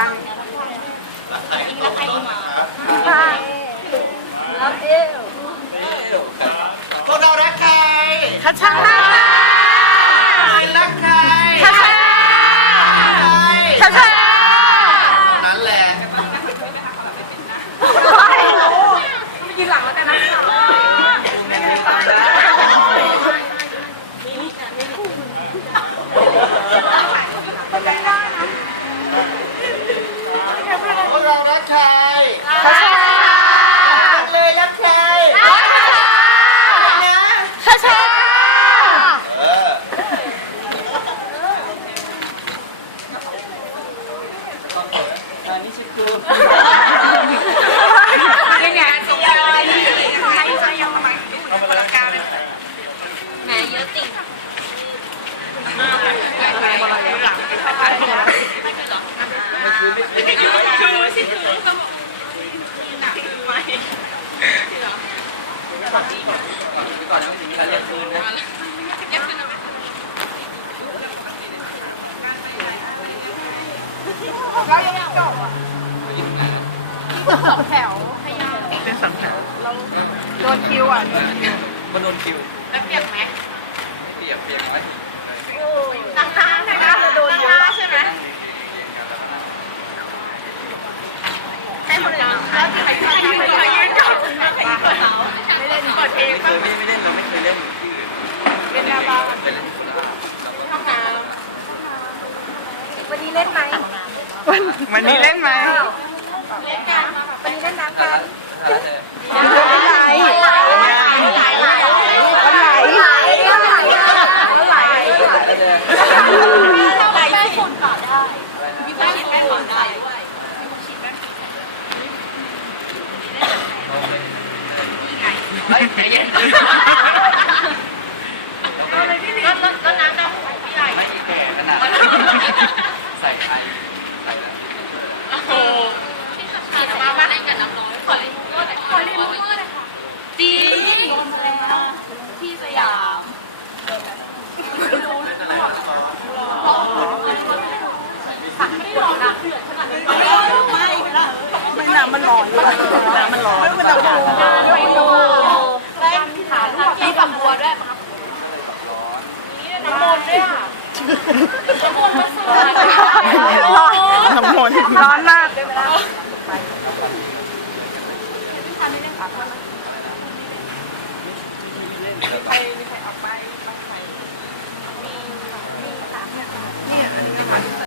ดังรักเอวพวกเรารักใครข้าช่าง รารักใครชาชารักเลยรักใครนะชาชาเออยังไงสุยอยแหมเยอะจริง ก็ยังจบอะสองแถวพยายามเป็นสังหารโดนคิวอะโดนคิวมันโดนคิวแล้วเปียกไหมเปียกเปียกไหมนั่งหน้านั่งหน้าจะโดนเยอะใช่ไหมให้คนอื่นแล้วที่ไหนที่ไหนที่ไหนยืนจับไม่เล่นเปิดเพลงไม่ เคยไม่ไม่เล่นเราไม่เคยเล่นที่อื่นเป็นนาบาเป็นเล่นคนละห้องน้ำวันนี้เล่นไหมวันนี้เล่นไหมเล่นกันวันนี้เล่นน้ำถ้ากัน ถ้า ไม่ไหลไหลไหลไหล เฮ้ยใจเย็นแล้วน้ำดำพี่ใหญ่ไม่แก่ขนาดใส่ไอใส่แล้วโอ้โหฉีดมาบ้านเล่นกับน้ำน้อยขอเล่นขอเล่นมืดเลยค่ะจริงที่สยามไม่ร้อนนะเดือดขนาดนี้ไม่ไม่ไม่น้ำมันร้อนน้ำมันร้อนมันร้อน ไม่รู้เล่นฐานที่กับบัวด้วย น้ำมนต์ด้วยอะน้ำมนต์มาสาด ร้อน น้ำมนต์ ร้อนมาก